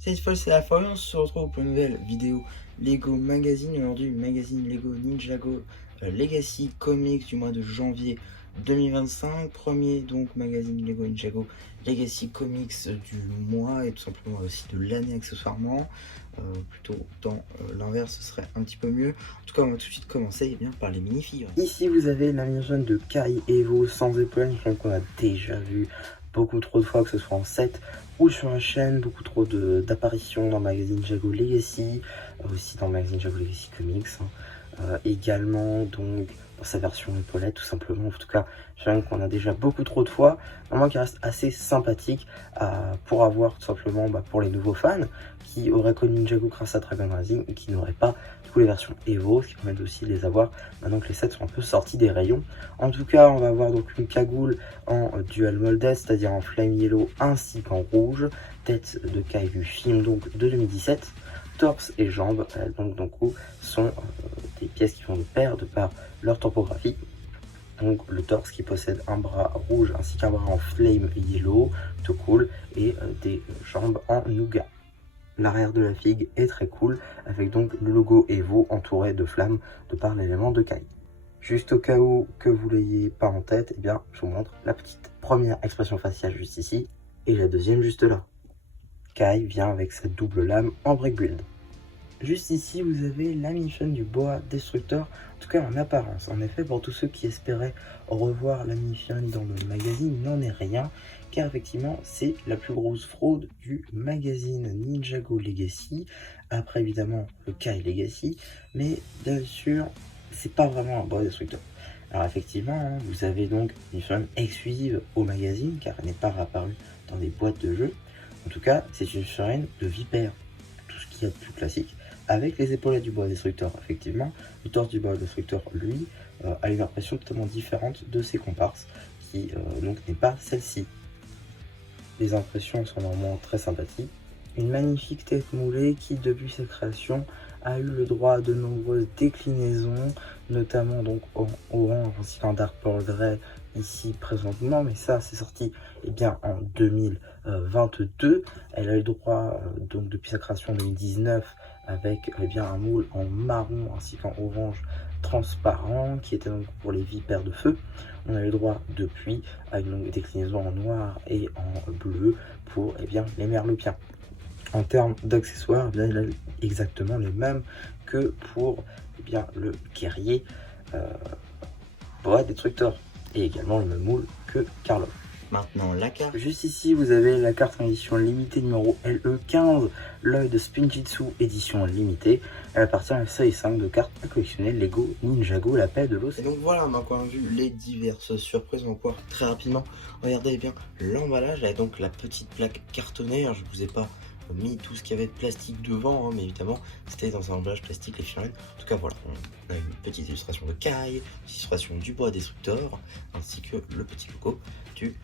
Cette fois c'est la fois, on se retrouve pour une nouvelle vidéo Lego Magazine. Aujourd'hui, magazine Lego Ninjago Legacy Comics du mois de janvier 2025. Premier donc magazine Lego Ninjago Legacy Comics du mois et tout simplement aussi de l'année accessoirement. Plutôt dans l'inverse, ce serait un petit peu mieux. En tout cas, on va tout de suite commencer par les mini-figures. Ici, vous avez la mini de Kai Evo sans épaule, qu'on a déjà vu beaucoup trop de fois, que ce soit en set ou sur la chaîne, beaucoup trop d'apparitions dans le magazine Jago Legacy, aussi dans le magazine Jago Legacy Comics, également donc dans sa version épaulette tout simplement. En tout cas, je qu'on a déjà beaucoup trop de fois, vraiment qui reste assez sympathique pour avoir tout simplement pour les nouveaux fans qui auraient connu Ninjago grâce à Dragon Rising et qui n'auraient pas du coup les versions Evo, ce qui permet aussi de les avoir maintenant que les sets sont un peu sortis des rayons. En tout cas, on va avoir donc une cagoule en dual molded, c'est-à-dire en flame yellow ainsi qu'en rouge, tête de Kai du film donc de 2017. Torse et jambes, donc sont des pièces qui font de pair de par leur topographie. Donc le torse qui possède un bras rouge ainsi qu'un bras en flame yellow, tout cool, et des jambes en nougat. L'arrière de la figue est très cool, avec donc le logo Evo entouré de flammes de par l'élément de Kai. Juste au cas où que vous l'ayez pas en tête, eh bien je vous montre la petite première expression faciale juste ici, et la deuxième juste là. Kai vient avec sa double lame en brick build. Juste ici, vous avez la mini-fin du boa destructeur, en tout cas en apparence. En effet, pour tous ceux qui espéraient revoir la mini-fin dans le magazine, il n'en est rien, car effectivement, c'est la plus grosse fraude du magazine Ninjago Legacy, après évidemment le Kai Legacy, mais bien sûr, c'est pas vraiment un boa destructeur. Alors effectivement, vous avez donc une femme exclusive au magazine, car elle n'est pas réapparue dans des boîtes de jeux. En tout cas, c'est une figurine de vipère, tout ce qu'il y a de plus classique, avec les épaulettes du boa destructeur. Effectivement, le torse du boa destructeur, lui, a une impression totalement différente de ses comparses, qui donc n'est pas celle-ci. Les impressions sont vraiment très sympathiques. Une magnifique tête moulée qui, depuis sa création, a eu le droit à de nombreuses déclinaisons, notamment donc en orange ainsi qu'en dark pearl grey ici présentement, mais ça c'est sorti en 2022. Elle a eu le droit donc depuis sa création en 2019 avec un moule en marron ainsi qu'en orange transparent qui était donc pour les vipères de feu. On a eu le droit depuis à une déclinaison en noir et en bleu pour les merlupiens. En termes d'accessoires, il a exactement les mêmes que pour le guerrier boa destructor et également le même moule que Karlov. Maintenant la carte. Juste ici, vous avez la carte en édition limitée numéro LE15, l'œil de Spinjitzu édition limitée. Elle appartient à la série 5 de cartes à collectionner Lego Ninjago, la paix de l'océan. Et donc voilà, maintenant qu'on a vu les diverses surprises, on va pouvoir très rapidement regarder l'emballage avec donc la petite plaque cartonnée. Je vous ai pas mis tout ce qu'il y avait de plastique devant, mais évidemment c'était dans un emballage plastique les figurines. En tout cas voilà, on a une petite illustration de Kai, une illustration du boa destructeur, ainsi que le petit logo du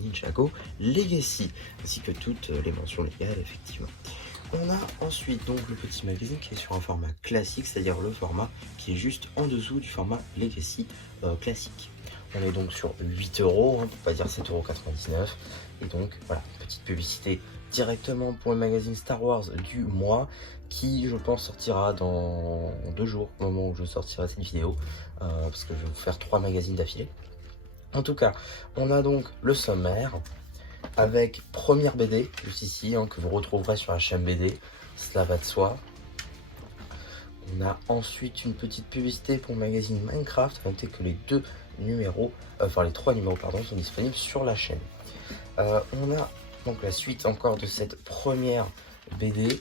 Ninjago Legacy, ainsi que toutes les mentions légales effectivement. On a ensuite donc le petit magazine qui est sur un format classique, c'est-à-dire le format qui est juste en dessous du format Legacy classique. On est donc sur 8 €, pour pas dire 7,99 €. Et donc voilà, petite publicité directement pour le magazine Star Wars du mois qui je pense sortira dans 2 jours au moment où je sortirai cette vidéo parce que je vais vous faire 3 magazines d'affilée. En tout cas, on a donc le sommaire avec première BD juste ici que vous retrouverez sur la chaîne BD, cela va de soi. On a ensuite une petite publicité pour le magazine Minecraft. Notez que les 3 numéros pardon, sont disponibles sur la chaîne. On a donc la suite encore de cette première BD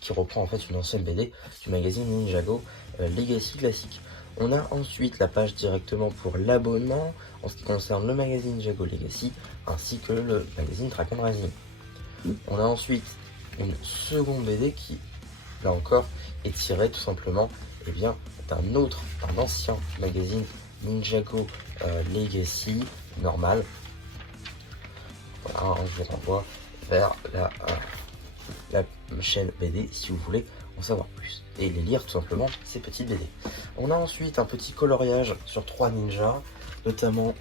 qui reprend en fait une ancienne BD du magazine Ninjago Legacy classique. On a ensuite la page directement pour l'abonnement en ce qui concerne le magazine Ninjago Legacy ainsi que le magazine Dragon Rising. On a ensuite une seconde BD qui, là encore, est tirée tout simplement d'un ancien magazine Ninjago Legacy normal. Voilà, je vous renvoie vers la chaîne BD si vous voulez en savoir plus et les lire tout simplement ces petites BD. On a ensuite un petit coloriage sur 3 ninjas, notamment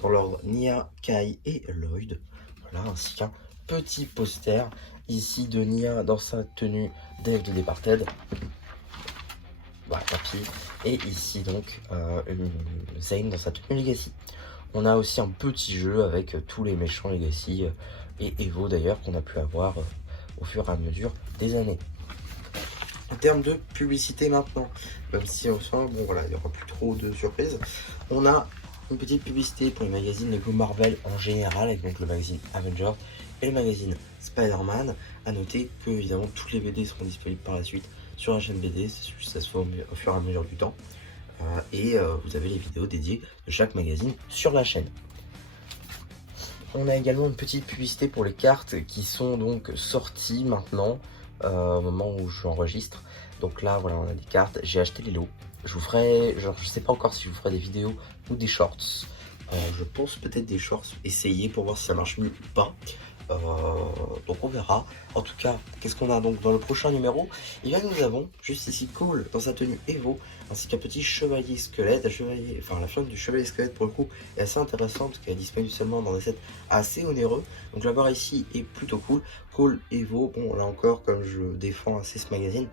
dans l'ordre Nya, Kai et Lloyd. Voilà, ainsi qu'un petit poster ici de Nia dans sa tenue d'Eve de Departed. Voilà, papy. Et ici donc Zane dans sa tenue Legacy. On a aussi un petit jeu avec tous les méchants Legacy et Evo d'ailleurs qu'on a pu avoir au fur et à mesure des années. En termes de publicité maintenant, même si on sent, bon voilà, il n'y aura plus trop de surprises, on a une petite publicité pour les magazines Lego Marvel en général, avec donc le magazine Avengers et le magazine Spider-Man. À noter que évidemment toutes les BD seront disponibles par la suite sur la chaîne BD, ça se fait au fur et à mesure du temps. Vous avez les vidéos dédiées de chaque magazine sur la chaîne. On a également une petite publicité pour les cartes qui sont donc sorties maintenant au moment où j'enregistre. Donc là voilà, on a des cartes, j'ai acheté les lots. Je vous ferai, genre je sais pas encore si je vous ferai des vidéos ou des shorts. Je pense peut-être des shorts, essayer pour voir si ça marche mieux ou pas. Donc on verra. En tout cas, qu'est-ce qu'on a donc dans le prochain numéro? Et bien nous avons juste ici Cole dans sa tenue Evo, ainsi qu'un petit chevalier squelette. La flamme du chevalier squelette pour le coup est assez intéressante parce qu'elle est disponible seulement dans des sets assez onéreux. Donc la barre ici est plutôt cool. Cole Evo, bon là encore comme je défends assez ce magazine,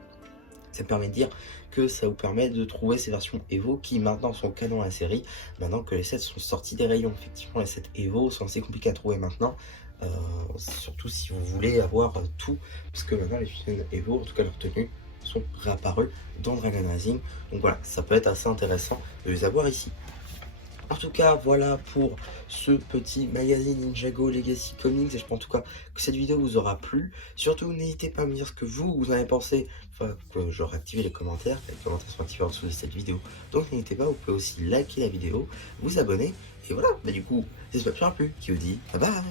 ça me permet de dire que ça vous permet de trouver ces versions Evo qui maintenant sont canon à la série, maintenant que les sets sont sortis des rayons. Effectivement les sets Evo sont assez compliqués à trouver maintenant. Surtout si vous voulez avoir tout, parce que maintenant les figurines Evo, en tout cas leurs tenues, sont réapparues dans Dragon Rising. Donc voilà, ça peut être assez intéressant de les avoir ici. En tout cas, voilà pour ce petit magazine Ninjago Legacy Comics. Et je pense en tout cas que cette vidéo vous aura plu. Surtout, n'hésitez pas à me dire ce que vous en avez pensé. Enfin, que j'aurai activé les commentaires. Les commentaires sont activés en dessous de cette vidéo. Donc n'hésitez pas, vous pouvez aussi liker la vidéo, vous abonner. Et voilà, du coup, j'espère que ça vous aura plu. Qui vous dit bye bye.